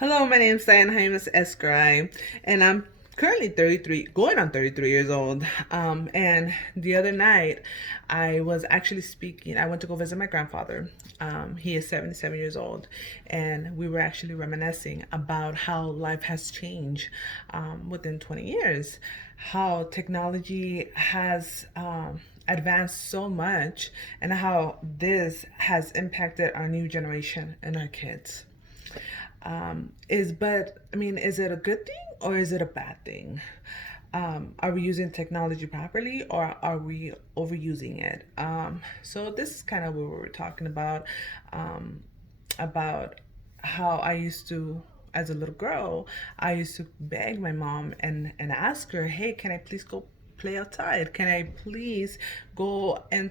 Hello, my name's Diane Hymas Escry, and I'm currently 33, going on 33 years old. And the other night, I was actually speaking. I went to go visit my grandfather. He is 77 years old, and we were actually reminiscing about how life has changed within 20 years, how technology has advanced so much, and how this has impacted our new generation and our kids. Is it a good thing or is it a bad thing? Are we using technology properly or are we overusing it? So this is kind of what we were talking um, about how I used to, as a little girl, I used to beg my mom and ask her, hey, can I please go play outside? Can I please go and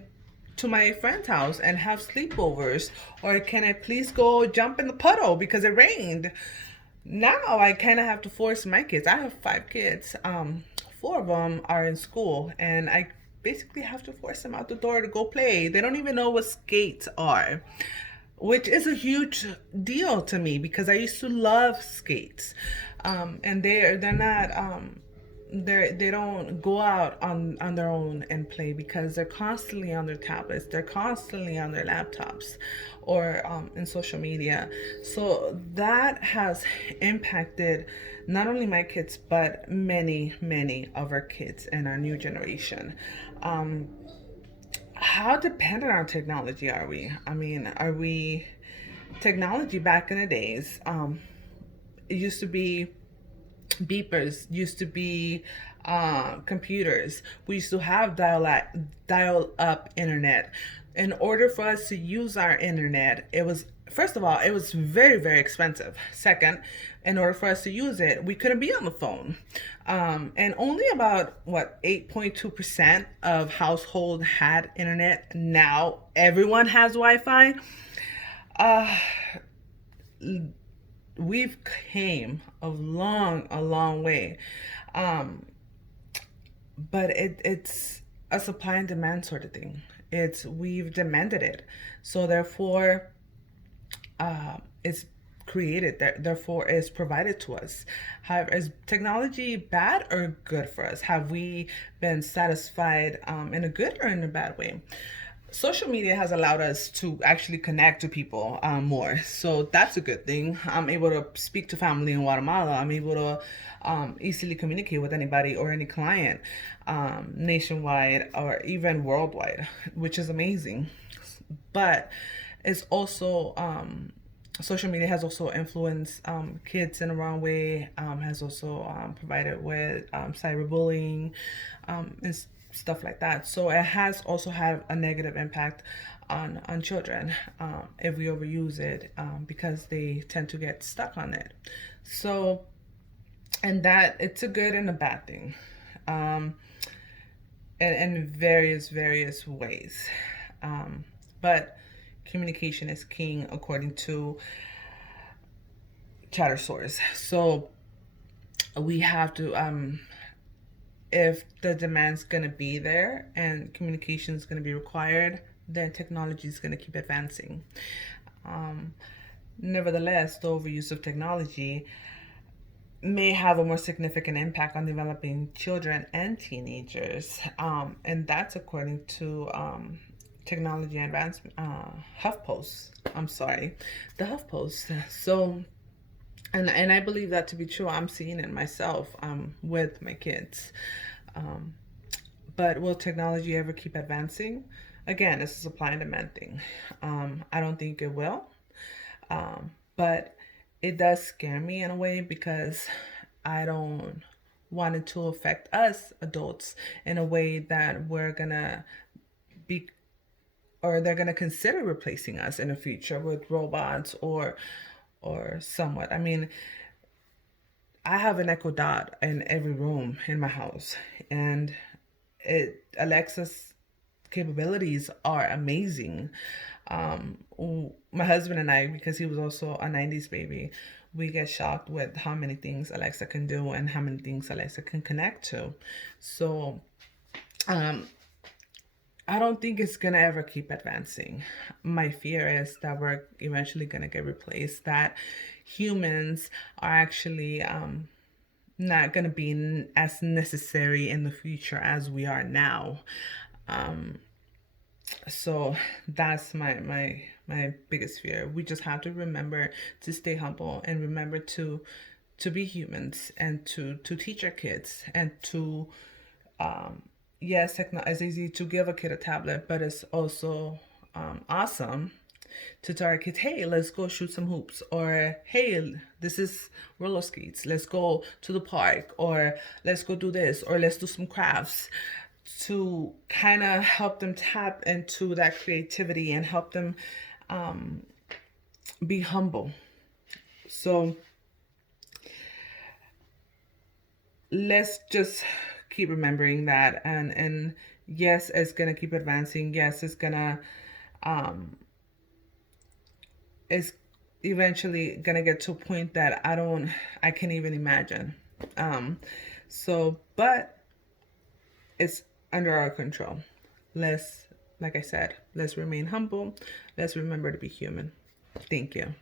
to my friend's house and have sleepovers? Or can I please go jump in the puddle because it rained? Now I kind of have to force my kids. I have five kids. Four of them are in school, and I basically have to force them out the door to go play. They don't even know what skates are, which is a huge deal to me because I used to love skates. And they're not they don't go out on their own and play because they're constantly on their tablets, they're constantly on their laptops or in social media. So that has impacted not only my kids but many of our kids and our new generation. How dependent on technology are we? I mean, are we technology back in the days? It used to be beepers, used to be computers. We used to have dial up internet. In order for us to use our internet, it was, first of all, it was very expensive. Second, in order for us to use it, we couldn't be on the phone. And only about what 8.2% of household had internet. Now everyone has Wi-Fi. Uh, we've came a long way. Um, but it's a supply and demand sort of thing. It's we've demanded it, so therefore it's created. Therefore, it's provided to us. However, is technology bad or good for us? Have we been satisfied in a good or in a bad way? Social media has allowed us to actually connect to people more. So that's a good thing. I'm able to speak to family in Guatemala. I'm able to easily communicate with anybody or any client nationwide or even worldwide, which is amazing. But it's also, social media has also influenced kids in the wrong way, has also provided with cyberbullying and stuff like that. So it has also had a negative impact on children if we overuse it because they tend to get stuck on it. So, and that it's a good and a bad thing, and in various ways. But communication is king according to chatter source. So we have to if the demand's going to be there and communication is going to be required, then technology is going to keep advancing. Um, Nevertheless, the overuse of technology may have a more significant impact on developing children and teenagers, and that's according to technology advancement HuffPost. I'm sorry, the HuffPost. So, and I believe that to be true. I'm seeing it myself with my kids. Um, but will technology ever keep advancing? Again, it's a supply and demand thing. I don't think it will. But it does scare me in a way because I don't want it to affect us adults in a way that we're gonna be or they're gonna consider replacing us in the future with robots or somewhat. I mean, I have an Echo Dot in every room in my house, and Alexa's capabilities are amazing. My husband and I, because he was also a 90s baby, we get shocked with how many things Alexa can do and how many things Alexa can connect to. So, um, I don't think it's gonna ever keep advancing. My fear is that we're eventually gonna get replaced, that humans are actually not gonna be as necessary in the future as we are now. So that's my biggest fear. We just have to remember to stay humble and remember to be humans and to teach our kids and to yes, it's easy to give a kid a tablet, but it's also awesome to tell our kids, hey, let's go shoot some hoops, or hey, this is roller skates, let's go to the park, or let's go do this, or let's do some crafts, to kind of help them tap into that creativity and help them be humble. So let's just keep remembering that, and yes, it's gonna keep advancing. Yes, it's eventually gonna get to a point that I can't even imagine. But it's under our control. Let's, like I said, let's remain humble. Let's remember to be human. Thank you.